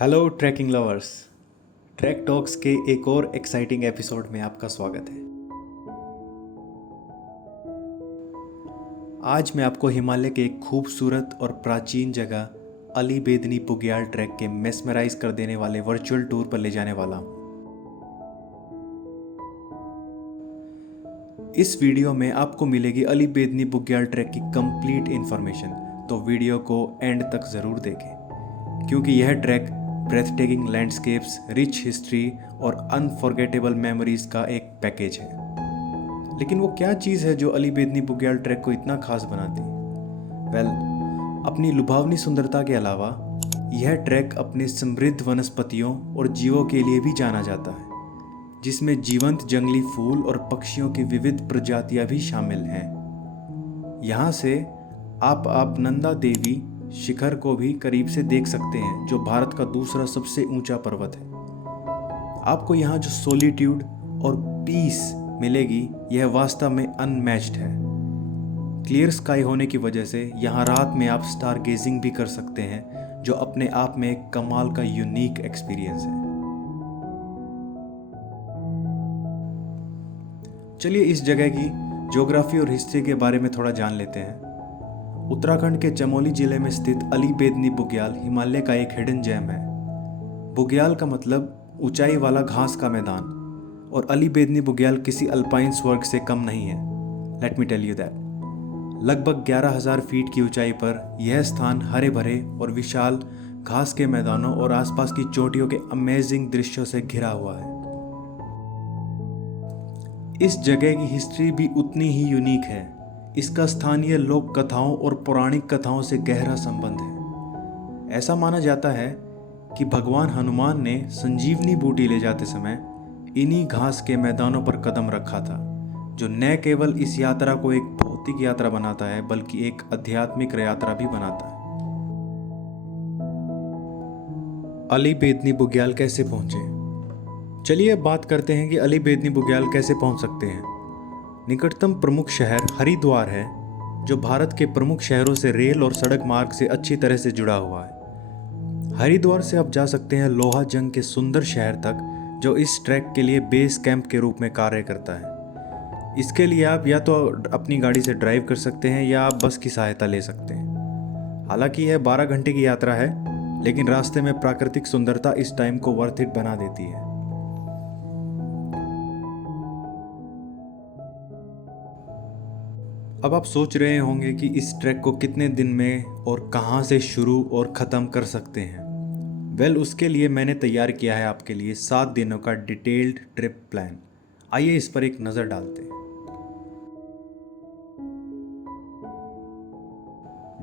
Hello trekking lovers. Trek talks के एक और एक्साइटिंग एपिसोड में आपका स्वागत है। आज मैं आपको हिमालय के एक खूबसूरत और प्राचीन जगह अली बेदनी बुग्याल ट्रैक के मेस्मराइज कर देने वाले वर्चुअल टूर पर ले जाने वाला हूँ। इस वीडियो में आपको मिलेगी अली बेदनी बुग्याल ट्रैक की कंप्लीट इन्फॉर्मेशन, तो वीडियो को एंड तक ज़रूर देखें क्योंकि यह ट्रैक ब्रेथटेकिंग लैंडस्केप्स, रिच हिस्ट्री और अनफॉरगेटेबल मेमोरीज का एक पैकेज है। लेकिन वो क्या चीज़ है जो अली बेदनी बुग्याल ट्रैक को इतना खास बनाती है? अपनी लुभावनी सुंदरता के अलावा यह ट्रैक अपने समृद्ध वनस्पतियों और जीवों के लिए भी जाना जाता है, जिसमें जीवंत जंगली फूल और पक्षियों की विविध प्रजातियां भी शामिल हैं। यहाँ से आप नंदा देवी शिखर को भी करीब से देख सकते हैं, जो भारत का दूसरा सबसे ऊंचा पर्वत है। आपको यहाँ जो सोलिट्यूड और पीस मिलेगी, यह वास्तव में अनमैच्ड है। क्लियर स्काई होने की वजह से यहाँ रात में आप स्टार गेजिंग भी कर सकते हैं, जो अपने आप में एक कमाल का यूनिक एक्सपीरियंस है। चलिए इस जगह की ज्योग्राफी और हिस्ट्री के बारे में थोड़ा जान लेते हैं। उत्तराखंड के चमोली जिले में स्थित अली बेदनी बुग्याल हिमालय का एक हिडन जेम है। बुग्याल का मतलब ऊंचाई वाला घास का मैदान, और अली बेदनी बुग्याल किसी अल्पाइन स्वर्ग से कम नहीं है। Let me tell you that. लगभग 11,000 फीट की ऊंचाई पर यह स्थान हरे भरे और विशाल घास के मैदानों और आसपास की चोटियों के अमेजिंग दृश्यों से घिरा हुआ है। इस जगह की हिस्ट्री भी उतनी ही यूनिक है। इसका स्थानीय लोक कथाओं और पौराणिक कथाओं से गहरा संबंध है। ऐसा माना जाता है कि भगवान हनुमान ने संजीवनी बूटी ले जाते समय इन्हीं घास के मैदानों पर कदम रखा था, जो न केवल इस यात्रा को एक भौतिक यात्रा बनाता है, बल्कि एक आध्यात्मिक यात्रा भी बनाता है। अली बेदनी बुग्याल कैसे पहुंचे? चलिए अब बात करते हैं कि अली बेदनी बुग्याल कैसे पहुंच सकते हैं। निकटतम प्रमुख शहर हरिद्वार है, जो भारत के प्रमुख शहरों से रेल और सड़क मार्ग से अच्छी तरह से जुड़ा हुआ है। हरिद्वार से आप जा सकते हैं लोहाजंग के सुंदर शहर तक, जो इस ट्रैक के लिए बेस कैंप के रूप में कार्य करता है। इसके लिए आप या तो अपनी गाड़ी से ड्राइव कर सकते हैं या आप बस की सहायता ले सकते हैं। हालांकि यह 12 घंटे की यात्रा है, लेकिन रास्ते में प्राकृतिक सुंदरता इस टाइम को वर्थ इट बना देती है। अब आप सोच रहे होंगे कि इस ट्रैक को कितने दिन में और कहां से शुरू और ख़त्म कर सकते हैं। उसके लिए मैंने तैयार किया है आपके लिए 7 दिनों का डिटेल्ड ट्रिप प्लान। आइए इस पर एक नज़र डालते हैं।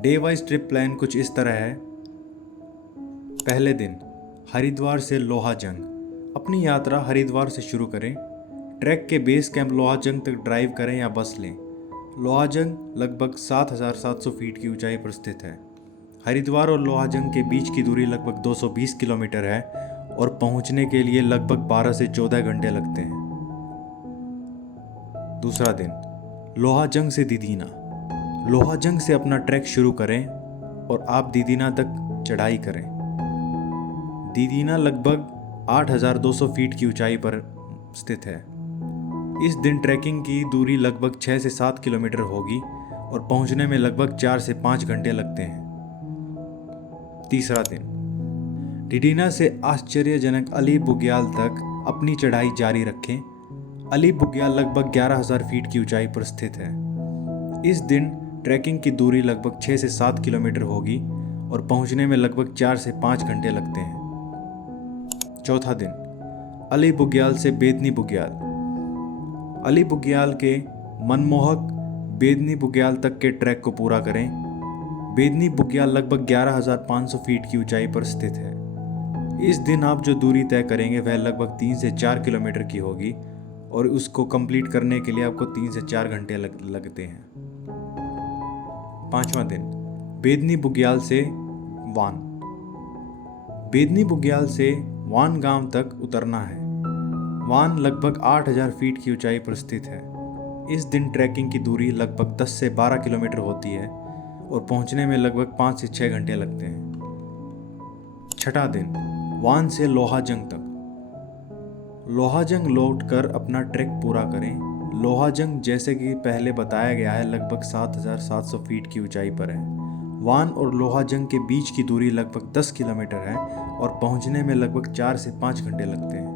डे वाइज ट्रिप प्लान कुछ इस तरह है। पहले दिन हरिद्वार से लोहाजंग। अपनी यात्रा हरिद्वार से शुरू करें। ट्रैक के बेस कैंप लोहाजंग तक ड्राइव करें या बस लें। लोहाजंग लगभग 7,700 फीट की ऊंचाई पर स्थित है। हरिद्वार और लोहाजंग के बीच की दूरी लगभग 220 किलोमीटर है और पहुंचने के लिए लगभग 12 से 14 घंटे लगते हैं। दूसरा दिन लोहाजंग से दीदीना। लोहाजंग से अपना ट्रैक शुरू करें और आप दीदीना तक चढ़ाई करें। दीदीना लगभग 8,200 फीट की ऊंचाई पर स्थित है। इस दिन ट्रैकिंग की दूरी लगभग 6 से 7 किलोमीटर होगी और पहुंचने में लगभग 4 से 5 घंटे लगते हैं। तीसरा दिन दीदीना से आश्चर्यजनक अली बुग्याल तक अपनी चढ़ाई जारी रखें। अली बुग्याल लगभग 11,000 फीट की ऊंचाई पर स्थित है। इस दिन ट्रैकिंग की दूरी लगभग 6 से 7 किलोमीटर होगी और पहुंचने में लगभग 4 से 5 घंटे लगते हैं। चौथा दिन अली बुग्याल से बेदनी बुग्याल। अली बुग्याल के मनमोहक बेदनी बुग्याल तक के ट्रैक को पूरा करें। बेदनी बुग्याल लगभग 11,500 फीट की ऊंचाई पर स्थित है। इस दिन आप जो दूरी तय करेंगे वह लगभग 3 से 4 किलोमीटर की होगी और उसको कंप्लीट करने के लिए आपको 3 से 4 घंटे लगते हैं। पांचवा दिन बेदनी बुग्याल से वान। बेदनी बुग्याल से वान गांव तक उतरना है। वान लगभग 8,000 फीट की ऊंचाई पर स्थित है। इस दिन ट्रैकिंग की दूरी लगभग 10 से 12 किलोमीटर होती है और पहुंचने में लगभग 5 से 6 घंटे लगते हैं। छठा दिन वान से लोहाजंग तक। लोहाजंग लौटकर अपना ट्रैक पूरा करें। लोहाजंग जैसे कि पहले बताया गया है लगभग 7,700 फीट की ऊंचाई पर है। वान और लोहाजंग के बीच की दूरी लगभग 10 किलोमीटर है और पहुंचने में लगभग 4 से 5 घंटे लगते हैं।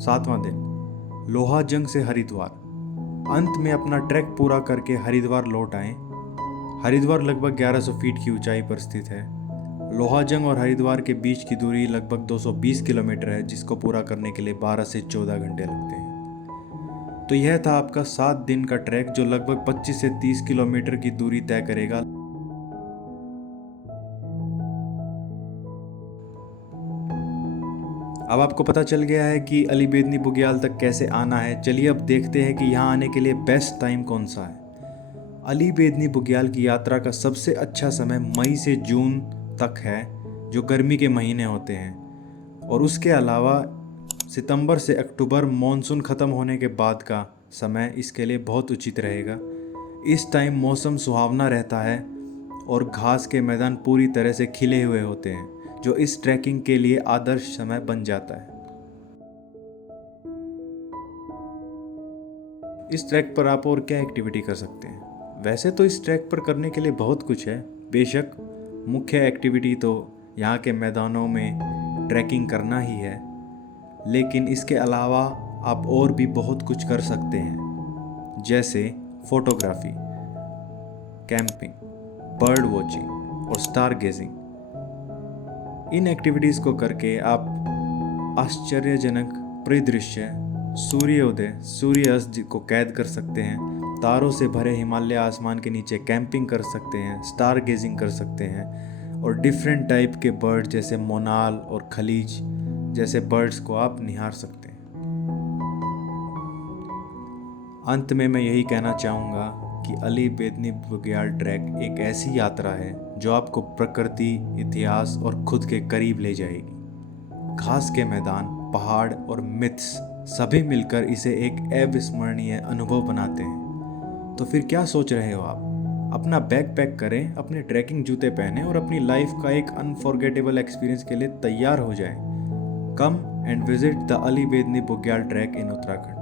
7वां दिन, लोहाजंग से हरिद्वार। अंत में अपना ट्रैक पूरा करके हरिद्वार लौट आएं। हरिद्वार लगभग 1100 फीट की ऊंचाई पर स्थित है। लोहाजंग और हरिद्वार के बीच की दूरी लगभग 220 किलोमीटर है, जिसको पूरा करने के लिए 12 से 14 घंटे लगते हैं। तो यह था आपका 7 दिन का ट्रैक, जो लगभग 25 से 30 किलोमीटर की दूरी तय करेगा। अब आपको पता चल गया है कि अली बेदनी बुग्याल तक कैसे आना है। चलिए अब देखते हैं कि यहाँ आने के लिए बेस्ट टाइम कौन सा है। अली बेदनी बुग्याल की यात्रा का सबसे अच्छा समय मई से जून तक है, जो गर्मी के महीने होते हैं, और उसके अलावा सितंबर से अक्टूबर मॉनसून ख़त्म होने के बाद का समय इसके लिए बहुत उचित रहेगा। इस टाइम मौसम सुहावना रहता है और घास के मैदान पूरी तरह से खिले हुए होते हैं, जो इस ट्रैकिंग के लिए आदर्श समय बन जाता है। इस ट्रैक पर आप और क्या एक्टिविटी कर सकते हैं? वैसे तो इस ट्रैक पर करने के लिए बहुत कुछ है। बेशक मुख्य एक्टिविटी तो यहाँ के मैदानों में ट्रैकिंग करना ही है, लेकिन इसके अलावा आप और भी बहुत कुछ कर सकते हैं, जैसे फोटोग्राफी, कैंपिंग, बर्ड वॉचिंग और स्टार गेजिंग। इन एक्टिविटीज़ को करके आप आश्चर्यजनक परिदृश्य, सूर्योदय, सूर्यास्त को कैद कर सकते हैं। तारों से भरे हिमालय आसमान के नीचे कैंपिंग कर सकते हैं, स्टार गेजिंग कर सकते हैं, और डिफरेंट टाइप के बर्ड जैसे मोनाल और खलीज जैसे बर्ड्स को आप निहार सकते हैं। अंत में मैं यही कहना चाहूँगा कि अली बेदनी बुग्याल ट्रैक एक ऐसी यात्रा है जो आपको प्रकृति, इतिहास और खुद के करीब ले जाएगी। घास के मैदान, पहाड़ और मिथ्स सभी मिलकर इसे एक अविस्मरणीय अनुभव बनाते हैं। तो फिर क्या सोच रहे हो आप? अपना बैग पैक करें, अपने ट्रैकिंग जूते पहने और अपनी लाइफ का एक अनफॉरगेटेबल एक्सपीरियंस के लिए तैयार हो जाएं। Come and visit the Ali Bedni Bugyal track in Uttarakhand.